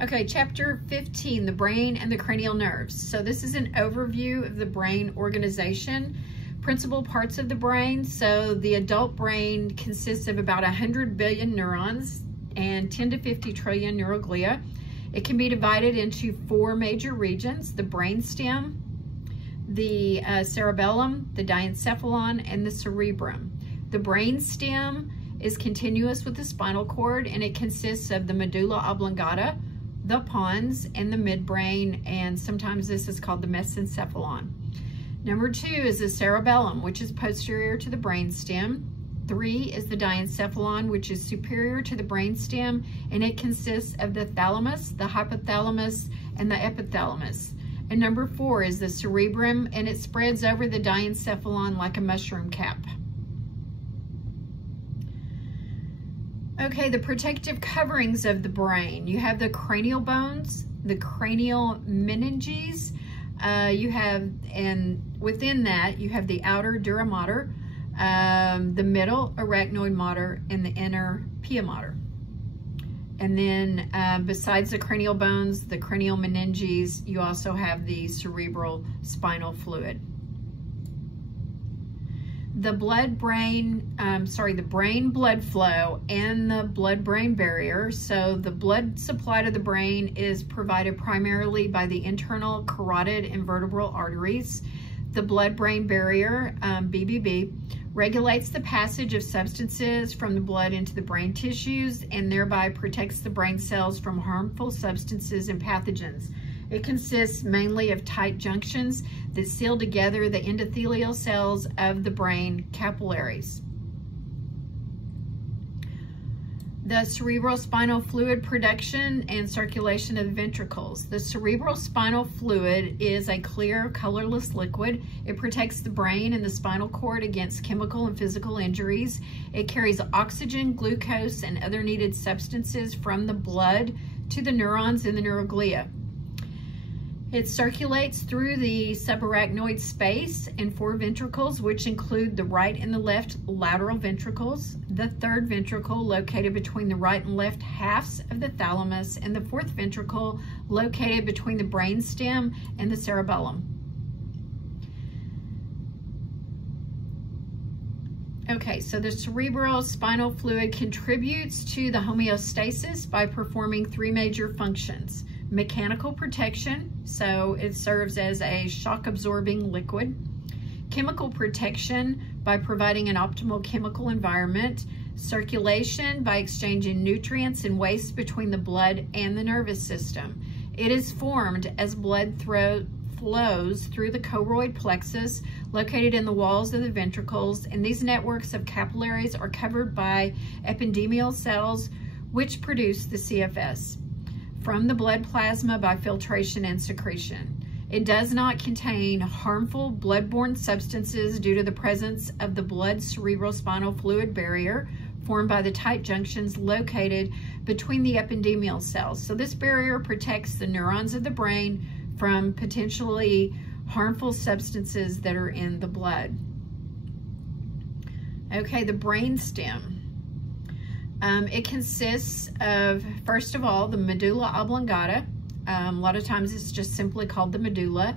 Okay, chapter 15, the brain and the cranial nerves. So this is an overview of the brain organization. Principal parts of the brain. So the adult brain consists of about 100 billion neurons and 10 to 50 trillion neuroglia. It can be divided into 4 major regions: the brainstem, the cerebellum, the diencephalon, and the cerebrum. The brainstem is continuous with the spinal cord, and it consists of the medulla oblongata, the pons, and the midbrain, and sometimes this is called the mesencephalon. Number 2 is the cerebellum, which is posterior to the brainstem. 3 is the diencephalon, which is superior to the brainstem, and it consists of the thalamus, the hypothalamus, and the epithalamus. And number 4 is the cerebrum, and it spreads over the diencephalon like a mushroom cap. Okay, the protective coverings of the brain. You have the cranial bones, the cranial meninges. And within that, you have the outer dura mater, the middle arachnoid mater, and the inner pia mater. And then besides the cranial bones, the cranial meninges, you also have the cerebral spinal fluid. The brain-blood flow and the blood-brain barrier. So the blood supply to the brain is provided primarily by the internal carotid and vertebral arteries. The blood-brain barrier, BBB, regulates the passage of substances from the blood into the brain tissues and thereby protects the brain cells from harmful substances and pathogens. It consists mainly of tight junctions that seal together the endothelial cells of the brain capillaries. The cerebral spinal fluid production and circulation of the ventricles. The cerebral spinal fluid is a clear, colorless liquid. It protects the brain and the spinal cord against chemical and physical injuries. It carries oxygen, glucose, and other needed substances from the blood to the neurons in the neuroglia. It circulates through the subarachnoid space and 4 ventricles, which include the right and the left lateral ventricles, the 3rd ventricle located between the right and left halves of the thalamus, and the 4th ventricle located between the brainstem and the cerebellum. Okay, so the cerebral spinal fluid contributes to the homeostasis by performing 3 major functions. Mechanical protection, so it serves as a shock-absorbing liquid. Chemical protection by providing an optimal chemical environment. Circulation by exchanging nutrients and waste between the blood and the nervous system. It is formed as blood flows through the choroid plexus located in the walls of the ventricles, and these networks of capillaries are covered by ependymial cells which produce the CFS from the blood plasma by filtration and secretion. It does not contain harmful blood-borne substances due to the presence of the blood cerebral spinal fluid barrier formed by the tight junctions located between the ependymial cells. So this barrier protects the neurons of the brain from potentially harmful substances that are in the blood. Okay, the brainstem. It consists of, first of all, the medulla oblongata. A lot of times it's just simply called the medulla.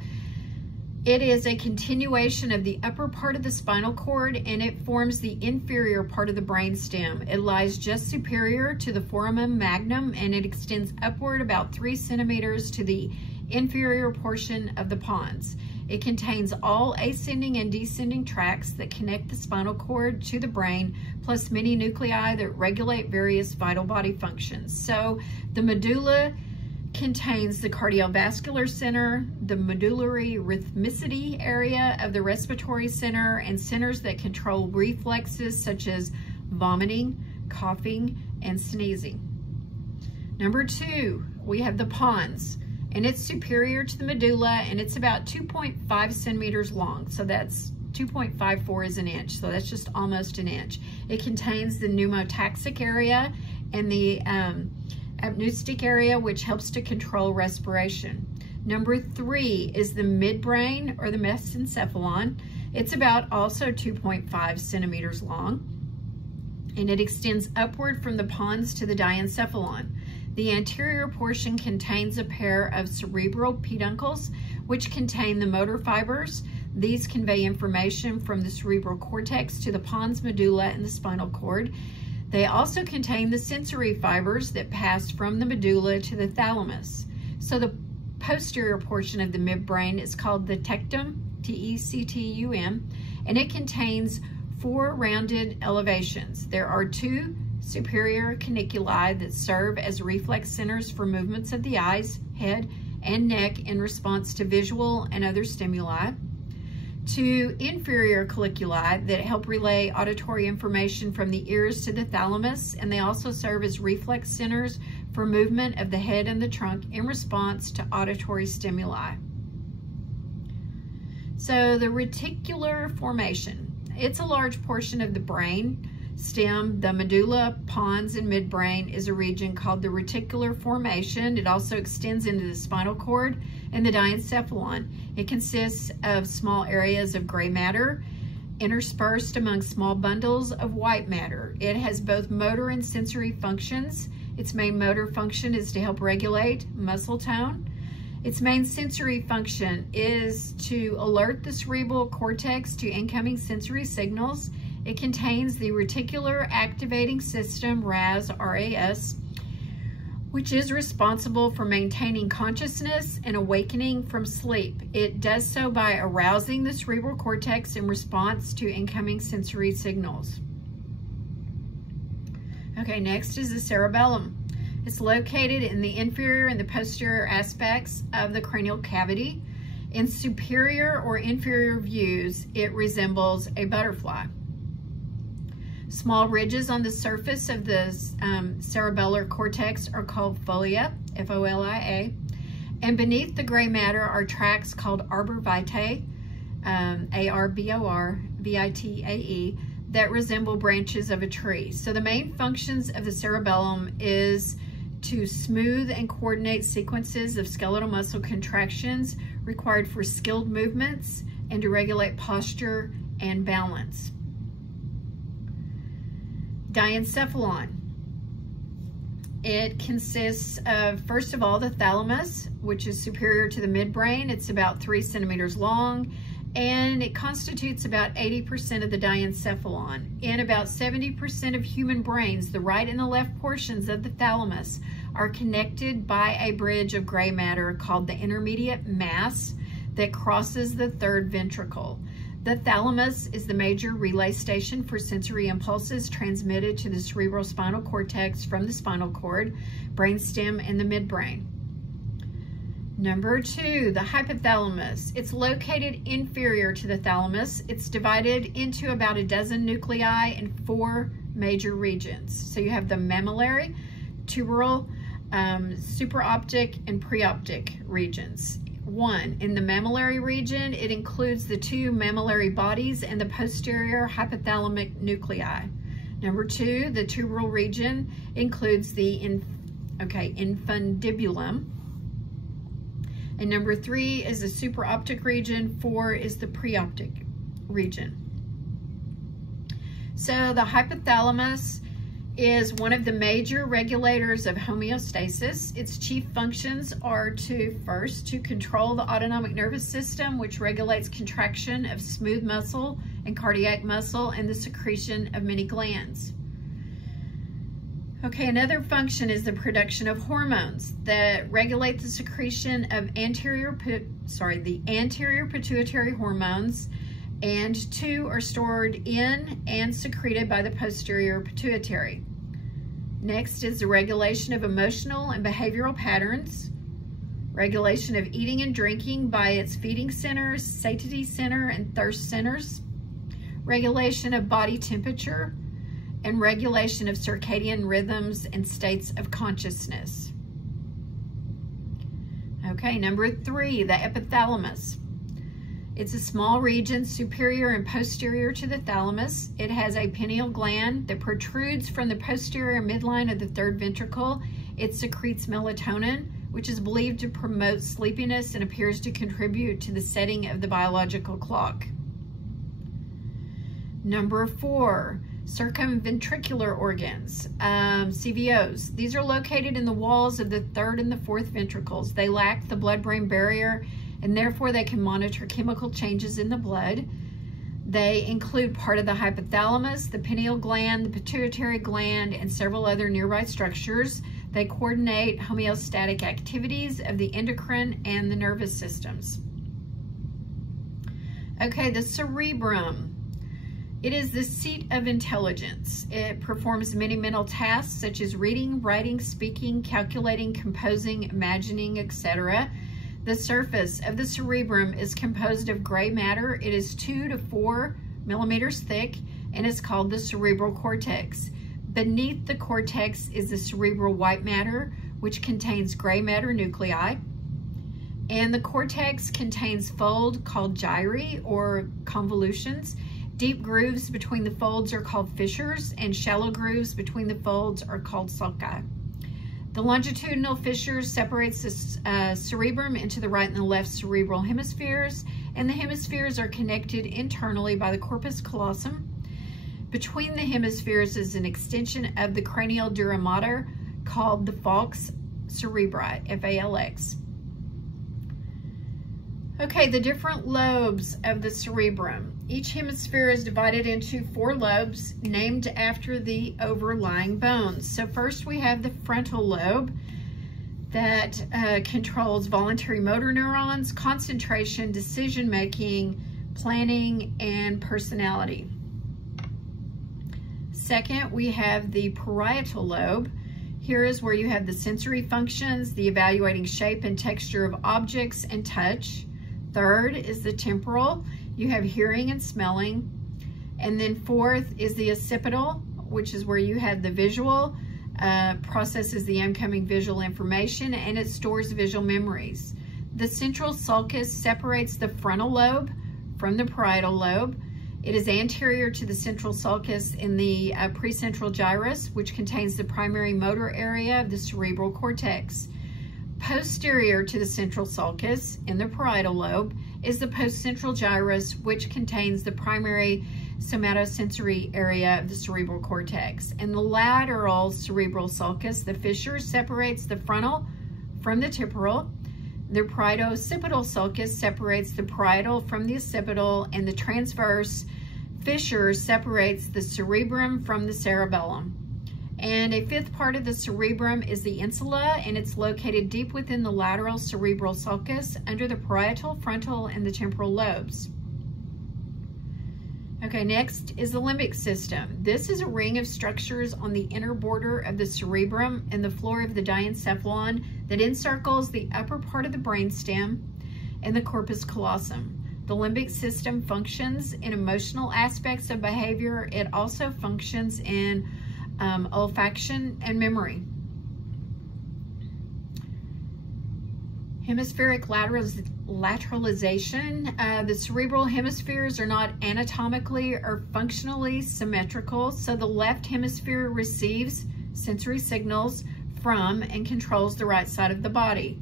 It is a continuation of the upper part of the spinal cord, and it forms the inferior part of the brainstem. It lies just superior to the foramen magnum, and it extends upward about 3 centimeters to the inferior portion of the pons. It contains all ascending and descending tracts that connect the spinal cord to the brain, plus many nuclei that regulate various vital body functions. So the medulla contains the cardiovascular center, the medullary rhythmicity area of the respiratory center, and centers that control reflexes such as vomiting, coughing, and sneezing. Number 2, we have the pons. And it's superior to the medulla, and it's about 2.5 centimeters long. So that's 2.54 is an inch. So that's just almost an inch. It contains the pneumotaxic area and the apneustic area, which helps to control respiration. Number 3 is the midbrain or the mesencephalon. It's about also 2.5 centimeters long, and it extends upward from the pons to the diencephalon. The anterior portion contains a pair of cerebral peduncles, which contain the motor fibers. These convey information from the cerebral cortex to the pons medulla and the spinal cord. They also contain the sensory fibers that pass from the medulla to the thalamus. So the posterior portion of the midbrain is called the tectum, T-E-C-T-U-M, and it contains 4 rounded elevations. There are 2 superior caniculi that serve as reflex centers for movements of the eyes, head, and neck in response to visual and other stimuli. 2 inferior colliculi that help relay auditory information from the ears to the thalamus, and they also serve as reflex centers for movement of the head and the trunk in response to auditory stimuli. So the reticular formation, it's a large portion of the brain stem. The medulla, pons, and midbrain is a region called the reticular formation. It also extends into the spinal cord and the diencephalon. It consists of small areas of gray matter interspersed among small bundles of white matter. It has both motor and sensory functions. Its main motor function is to help regulate muscle tone. Its main sensory function is to alert the cerebral cortex to incoming sensory signals. It contains the reticular activating system, RAS, R-A-S, which is responsible for maintaining consciousness and awakening from sleep. It does so by arousing the cerebral cortex in response to incoming sensory signals. Okay, next is the cerebellum. It's located in the inferior and the posterior aspects of the cranial cavity. In superior or inferior views, it resembles a butterfly. Small ridges on the surface of the cerebellar cortex are called folia, F-O-L-I-A, and beneath the gray matter are tracts called arbor vitae, A-R-B-O-R-V-I-T-A-E, that resemble branches of a tree. So the main functions of the cerebellum is to smooth and coordinate sequences of skeletal muscle contractions required for skilled movements and to regulate posture and balance. Diencephalon. It consists of, first of all, the thalamus, which is superior to the midbrain. It's about 3 centimeters long, and it constitutes about 80% of the diencephalon. In about 70% of human brains, the right and the left portions of the thalamus are connected by a bridge of gray matter called the intermediate mass that crosses the third ventricle. The thalamus is the major relay station for sensory impulses transmitted to the cerebral spinal cortex from the spinal cord, brainstem, and the midbrain. Number 2, the hypothalamus. It's located inferior to the thalamus. It's divided into about a dozen nuclei in 4 major regions. So you have the mammillary, tuberal, supraoptic, and preoptic regions. 1, in the mammillary region, it includes the 2 mammillary bodies and the posterior hypothalamic nuclei. Number 2, the tuberal region includes the infundibulum. And number 3 is the supraoptic region. 4 is the preoptic region. So the hypothalamus is one of the major regulators of homeostasis. Its chief functions are to control the autonomic nervous system, which regulates contraction of smooth muscle and cardiac muscle and the secretion of many glands. Okay, another function is the production of hormones that regulate the secretion of the anterior pituitary hormones, and 2 are stored in and secreted by the posterior pituitary. Next is the regulation of emotional and behavioral patterns, regulation of eating and drinking by its feeding centers, satiety center, and thirst centers, regulation of body temperature, and regulation of circadian rhythms and states of consciousness. Okay, number 3, the epithalamus. It's a small region superior and posterior to the thalamus. It has a pineal gland that protrudes from the posterior midline of the third ventricle. It secretes melatonin, which is believed to promote sleepiness and appears to contribute to the setting of the biological clock. Number 4, Circumventricular organs, CVOs. These are located in the walls of the third and the fourth ventricles. They lack the blood-brain barrier, and therefore they can monitor chemical changes in the blood. They include part of the hypothalamus, the pineal gland, the pituitary gland, and several other nearby structures. They coordinate homeostatic activities of the endocrine and the nervous systems. Okay, the cerebrum. It is the seat of intelligence. It performs many mental tasks such as reading, writing, speaking, calculating, composing, imagining, etc. The surface of the cerebrum is composed of gray matter. It is 2 to 4 millimeters thick and is called the cerebral cortex. Beneath the cortex is the cerebral white matter, which contains gray matter nuclei. And the cortex contains fold called gyri or convolutions. Deep grooves between the folds are called fissures, and shallow grooves between the folds are called sulci. The longitudinal fissures separates the cerebrum into the right and the left cerebral hemispheres, and the hemispheres are connected internally by the corpus callosum. Between the hemispheres is an extension of the cranial dura mater called the falx cerebri, F-A-L-X. Okay, the different lobes of the cerebrum. Each hemisphere is divided into 4 lobes named after the overlying bones. So first we have the frontal lobe that controls voluntary motor neurons, concentration, decision-making, planning, and personality. Second, we have the parietal lobe. Here is where you have the sensory functions, the evaluating shape and texture of objects and touch. Third is the temporal. You have hearing and smelling. And then fourth is the occipital, which is where you have the visual, processes the incoming visual information, and it stores visual memories. The central sulcus separates the frontal lobe from the parietal lobe. It is anterior to the central sulcus in the precentral gyrus, which contains the primary motor area of the cerebral cortex. Posterior to the central sulcus in the parietal lobe is the postcentral gyrus, which contains the primary somatosensory area of the cerebral cortex. And the lateral cerebral sulcus, the fissure, separates the frontal from the temporal. The parieto-occipital sulcus separates the parietal from the occipital, and the transverse fissure separates the cerebrum from the cerebellum. And a fifth part of the cerebrum is the insula, and it's located deep within the lateral cerebral sulcus under the parietal, frontal, and the temporal lobes. Okay, next is the limbic system. This is a ring of structures on the inner border of the cerebrum and the floor of the diencephalon that encircles the upper part of the brainstem and the corpus callosum. The limbic system functions in emotional aspects of behavior. It also functions in olfaction and memory. Hemispheric lateralization. The cerebral hemispheres are not anatomically or functionally symmetrical, so the left hemisphere receives sensory signals from and controls the right side of the body.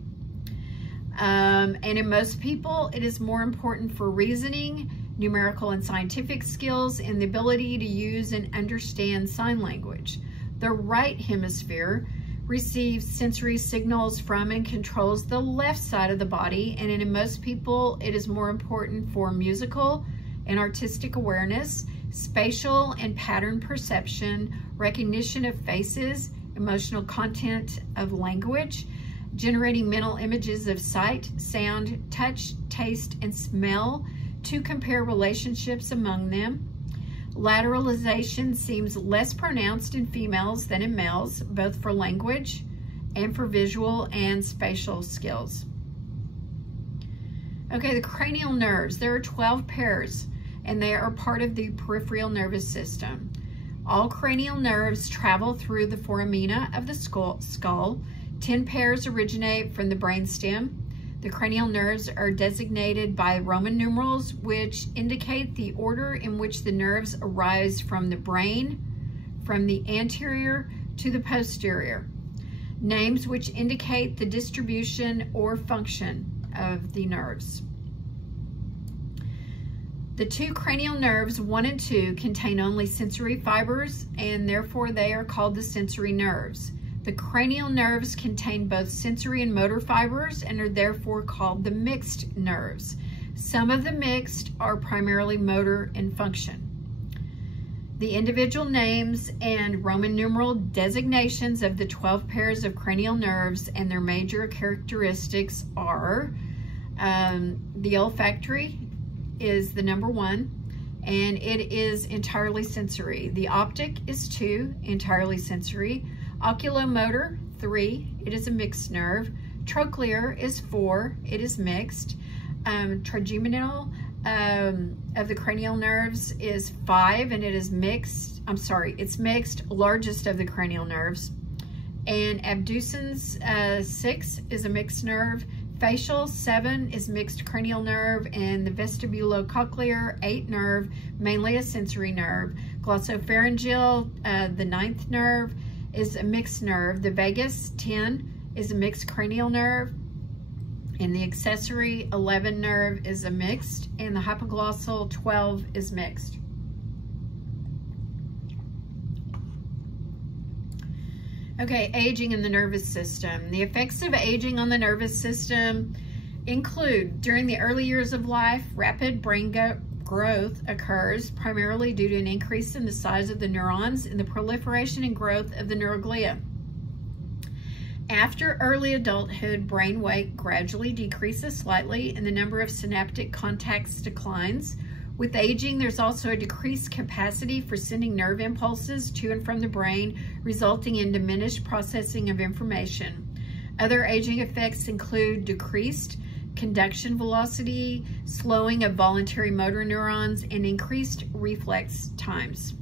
And in most people, it is more important for reasoning, numerical and scientific skills, and the ability to use and understand sign language. The right hemisphere receives sensory signals from and controls the left side of the body, and in most people, it is more important for musical and artistic awareness, spatial and pattern perception, recognition of faces, emotional content of language, generating mental images of sight, sound, touch, taste, and smell, to compare relationships among them. Lateralization seems less pronounced in females than in males, both for language and for visual and spatial skills. Okay, the cranial nerves. There are 12 pairs, and they are part of the peripheral nervous system. All cranial nerves travel through the foramina of the skull. 10 pairs originate from the brainstem. The cranial nerves are designated by Roman numerals, which indicate the order in which the nerves arise from the brain, from the anterior to the posterior. Names which indicate the distribution or function of the nerves. The two cranial nerves, 1 and 2, contain only sensory fibers, and therefore they are called the sensory nerves. The cranial nerves contain both sensory and motor fibers and are therefore called the mixed nerves. Some of the mixed are primarily motor in function. The individual names and Roman numeral designations of the 12 pairs of cranial nerves and their major characteristics are the olfactory is the number 1, and it is entirely sensory. The optic is 2, entirely sensory. Oculomotor, 3, it is a mixed nerve. Trochlear is 4, it is mixed. Trigeminal of the cranial nerves is 5, and it is mixed. It's mixed, largest of the cranial nerves. And abducens, 6, is a mixed nerve. Facial, 7, is mixed cranial nerve, and the vestibulocochlear, 8 nerve, mainly a sensory nerve. Glossopharyngeal, the 9th nerve, is a mixed nerve. The vagus, 10, is a mixed cranial nerve. And the accessory, 11 nerve, is a mixed, and the hypoglossal, 12, is mixed. Okay, aging in the nervous system. The effects of aging on the nervous system include, during the early years of life, rapid brain growth occurs primarily due to an increase in the size of the neurons and the proliferation and growth of the neuroglia. After early adulthood, brain weight gradually decreases slightly and the number of synaptic contacts declines. With aging, there's also a decreased capacity for sending nerve impulses to and from the brain, resulting in diminished processing of information. Other aging effects include decreased conduction velocity, slowing of voluntary motor neurons, and increased reflex times.